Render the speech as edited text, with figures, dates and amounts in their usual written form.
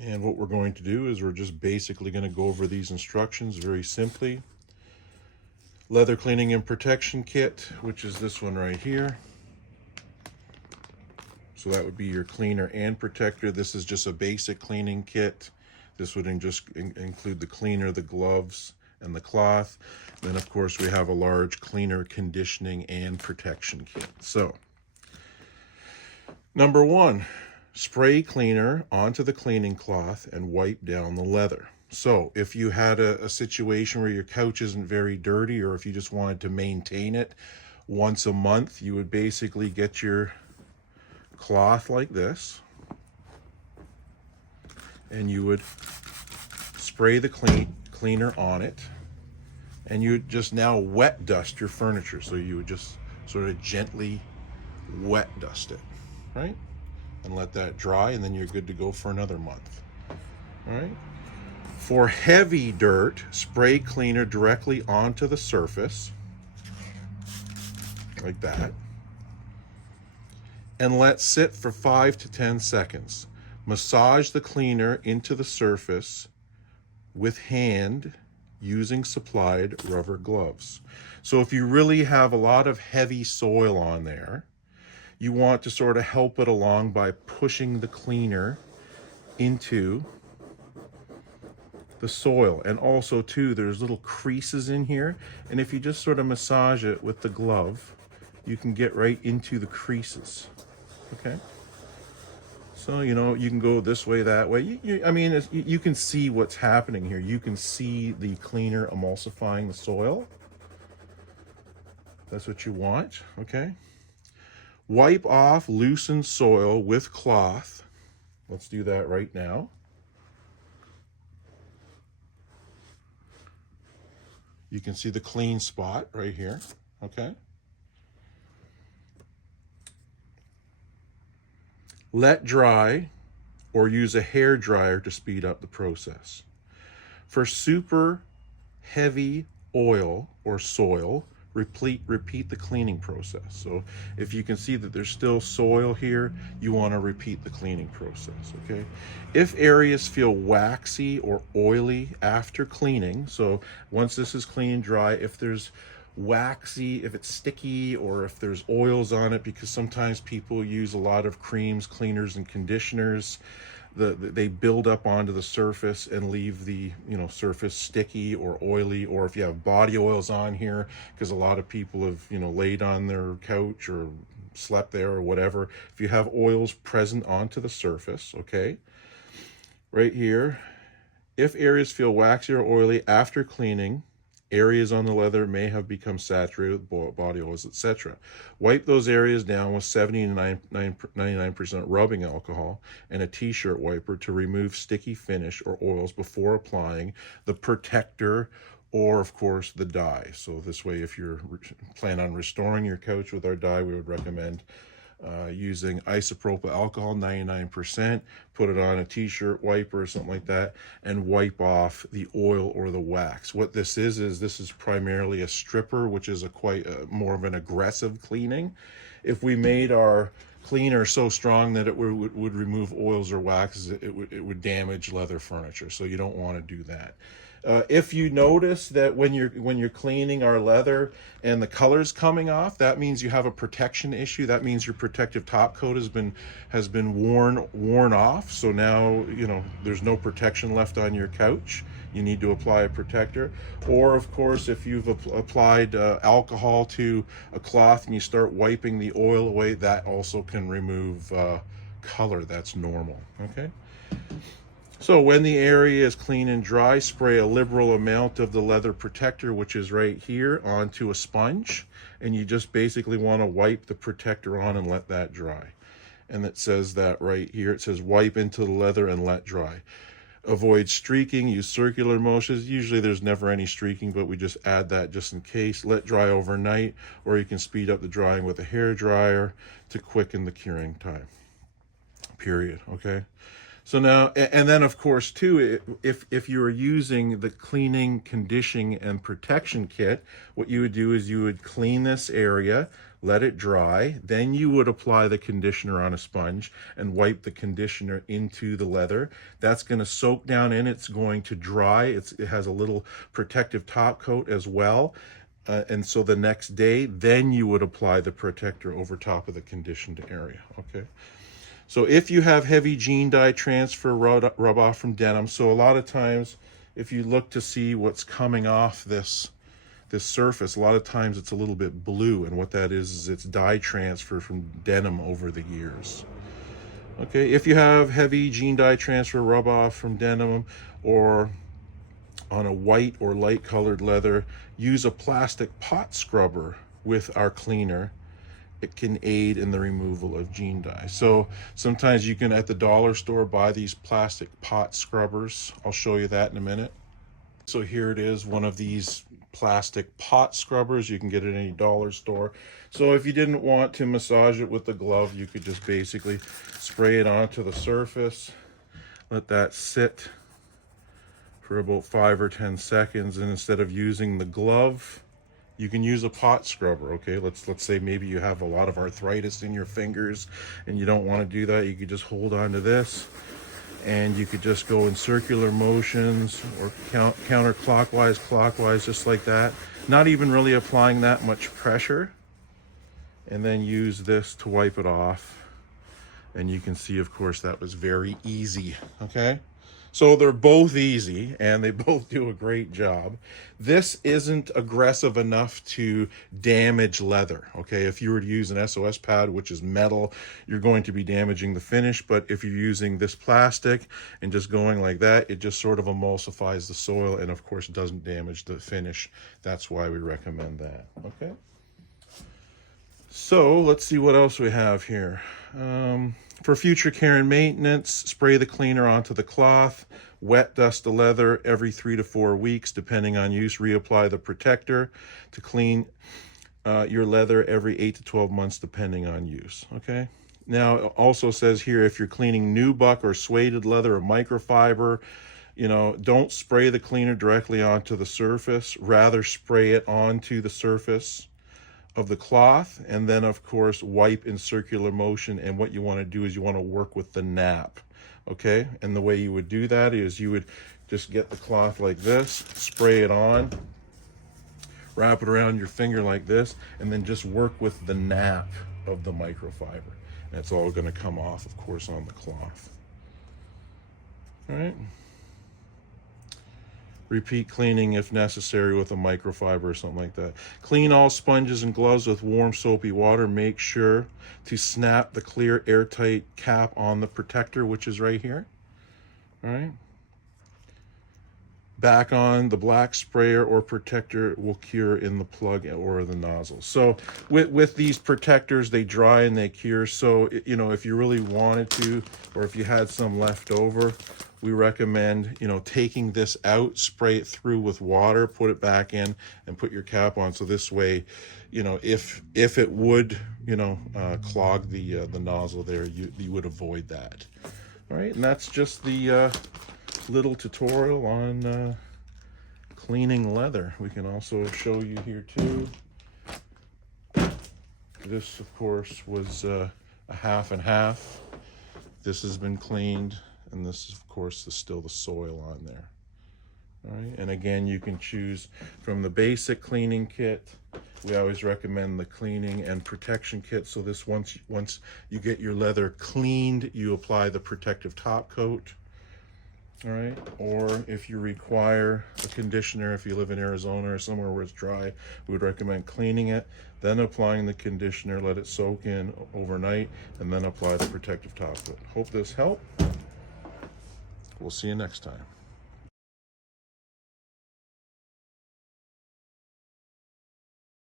And what we're going to do is we're just basically going to go over these instructions very simply. Leather cleaning and protection kit, which is this one right here. So that would be your cleaner and protector. This is just a basic cleaning kit. This would just include the cleaner, the gloves, and the cloth. Then of course we have a large cleaner, conditioning, and protection kit. So, number one, spray cleaner onto the cleaning cloth and wipe down the leather. So if you had a situation where your couch isn't very dirty, or if you just wanted to maintain it once a month, you would basically get your cloth like this, and you would spray the cleaner on it, and you would just now wet dust your furniture. So you would just sort of gently wet dust it, right? And let that dry, and then you're good to go for another month. All right. For heavy dirt, spray cleaner directly onto the surface, like that, and let sit for 5 to 10 seconds. Massage the cleaner into the surface with hand using supplied rubber gloves. So if you really have a lot of heavy soil on there, you want to sort of help it along by pushing the cleaner into the soil. And also too, there's little creases in here, and if you just sort of massage it with the glove, you can get right into the creases. Okay, so you know, you can go this way, that way. I mean, you can see what's happening here. You can see the cleaner emulsifying the soil. That's what you want. Okay, wipe off loosened soil with cloth. Let's do that right now. You can see the clean spot right here. Okay. Let dry, or use a hair dryer to speed up the process. For super heavy oil or soil, repeat the cleaning process. So if you can see that there's still soil here, you want to repeat the cleaning process. Okay. If areas feel waxy or oily after cleaning, so once this is clean and dry, if there's waxy, if it's sticky, or if there's oils on it, because sometimes people use a lot of creams, cleaners, and conditioners, they build up onto the surface and leave the surface sticky or oily. Or if you have body oils on here, because a lot of people have laid on their couch or slept there or whatever, if you have oils present onto the surface, okay, right here, if areas feel waxy or oily after cleaning, areas on the leather may have become saturated with body oils, etc. Wipe those areas down with 70 to 99% rubbing alcohol and a t-shirt wiper to remove sticky finish or oils before applying the protector, or of course the dye. So this way, if you're plan on restoring your couch with our dye, we would recommend using isopropyl alcohol, 99%, put it on a t-shirt wiper or something like that, and wipe off the oil or the wax. What this is primarily a stripper, which is more of an aggressive cleaning. If we made our cleaner so strong that it would remove oils or waxes, it would damage leather furniture. So you don't want to do that. If you notice that when you're cleaning our leather and the color's coming off, that means you have a protection issue. That means your protective top coat has been worn off. So now there's no protection left on your couch. You need to apply a protector. Or of course, if you've applied alcohol to a cloth and you start wiping the oil away, that also can remove color. That's normal. Okay. So when the area is clean and dry, spray a liberal amount of the leather protector, which is right here, onto a sponge, and you just basically want to wipe the protector on and let that dry. And it says that right here, it says wipe into the leather and let dry. Avoid streaking, use circular motions. Usually there's never any streaking, but we just add that just in case. Let dry overnight, or you can speed up the drying with a hair dryer to quicken the curing time. Period. Okay. So now, and then of course too, if you were using the cleaning, conditioning, and protection kit, what you would do is you would clean this area, let it dry. Then you would apply the conditioner on a sponge and wipe the conditioner into the leather. That's going to soak down in, it's going to dry. It has a little protective top coat as well. And so the next day, then you would apply the protector over top of the conditioned area, okay? So if you have heavy jean dye transfer rub off from denim, so a lot of times if you look to see what's coming off this surface, a lot of times it's a little bit blue, and what that is it's dye transfer from denim over the years. Okay, if you have heavy jean dye transfer rub off from denim or on a white or light colored leather, use a plastic pot scrubber with our cleaner. It can aid in the removal of jean dye. So sometimes you can at the dollar store buy these plastic pot scrubbers. I'll show you that in a minute. So here it is, one of these plastic pot scrubbers. You can get it at any dollar store. So if you didn't want to massage it with the glove, you could just basically spray it onto the surface, let that sit for about 5 or 10 seconds, and instead of using the glove, you can use a pot scrubber. Okay, let's say maybe you have a lot of arthritis in your fingers and you don't want to do that. You could just hold on to this and you could just go in circular motions or counterclockwise, clockwise, just like that, not even really applying that much pressure, and then use this to wipe it off. And you can see, of course, that was very easy. Okay, so they're both easy and they both do a great job. This isn't aggressive enough to damage leather. Okay, if you were to use an SOS pad, which is metal, you're going to be damaging the finish. But if you're using this plastic and just going like that, it just sort of emulsifies the soil and of course doesn't damage the finish. That's why we recommend that. Okay, so let's see what else we have here. For future care and maintenance, spray the cleaner onto the cloth, wet dust the leather every 3 to 4 weeks, depending on use. Reapply the protector to clean your leather every 8 to 12 months, depending on use. Okay. Now, it also says here, if you're cleaning nubuck or suede leather or microfiber, don't spray the cleaner directly onto the surface. Rather, spray it onto the surface of the cloth, and then of course wipe in circular motion. And what you want to do is you want to work with the nap. Okay, and the way you would do that is you would just get the cloth like this, spray it on, wrap it around your finger like this, and then just work with the nap of the microfiber, and it's all going to come off, of course, on the cloth. All right, repeat cleaning if necessary with a microfiber or something like that. Clean all sponges and gloves with warm soapy water. Make sure to snap the clear airtight cap on the protector, which is right here. All right. Back on, the black sprayer or protector will cure in the plug or the nozzle. So with these protectors, they dry and they cure. So, if you really wanted to, or if you had some left over, we recommend, taking this out, spray it through with water, put it back in, and put your cap on. So this way, if it would, clog the nozzle there, you would avoid that. All right, and that's just the little tutorial on cleaning leather. We can also show you here too. This, of course, was a half and half. This has been cleaned, and this, of course, is still the soil on there. All right, and again, you can choose from the basic cleaning kit. We always recommend the cleaning and protection kit. So this, once you get your leather cleaned, you apply the protective top coat. All right, or if you require a conditioner, if you live in Arizona or somewhere where it's dry, we would recommend cleaning it, then applying the conditioner, let it soak in overnight, and then apply the protective top coat. Hope this helped. We'll see you next time.